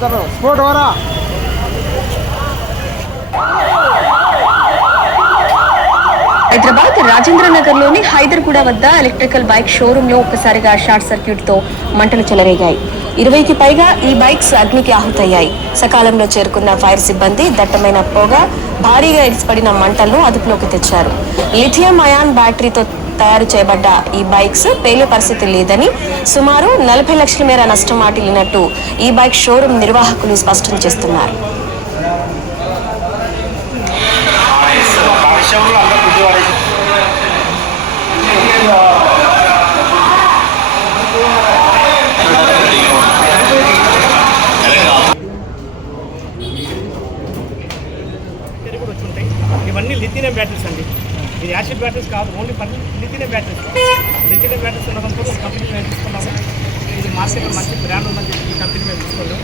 Sport हो रहा। హైదరాబాద్ రాజేంద్రనగర్లోని హైదర్గూడ వద్ద ఎలక్ట్రికల్ బైక్ షోరూంలో ఒక్కసారిగా షార్ట్ సర్క్యూట్తో మంటలు చెలరేగాయి. 20కి పైగా ఈ బైక్స్ అగ్నికి ఆహుతయ్యాయి. సకాలంలో చేరుకున్న ఫైర్ సిబ్బంది దట్టమైన పొగ, భారీగా ఎగిసిపడిన మంటలను అదుపులోకి తెచ్చారు. లిథియం అయాన్ బ్యాటరీతో తయారు చేయబడ్డ ఈ బైక్స్ పేలే పరిస్థితి లేదని, సుమారు 40 లక్షల మేర నష్టం వాటిల్లినట్టు ఈ బైక్ షోరూం నిర్వాహకులు స్పష్టం చేస్తున్నారు. ఇవన్నీ లిథియం బ్యాటరీస్ అండి. ఇది యాసిడ్ బ్యాటరీస్ కాదు, only lithium batteries. Lithium batteries ఉండడంతో కంపెనీ మేము తీసుకున్నాము. ఇది మార్కెట్లో మంచి బ్రాండ్ ఉందని చెప్పి ఈ కంపెనీ మేము తీసుకున్నాం.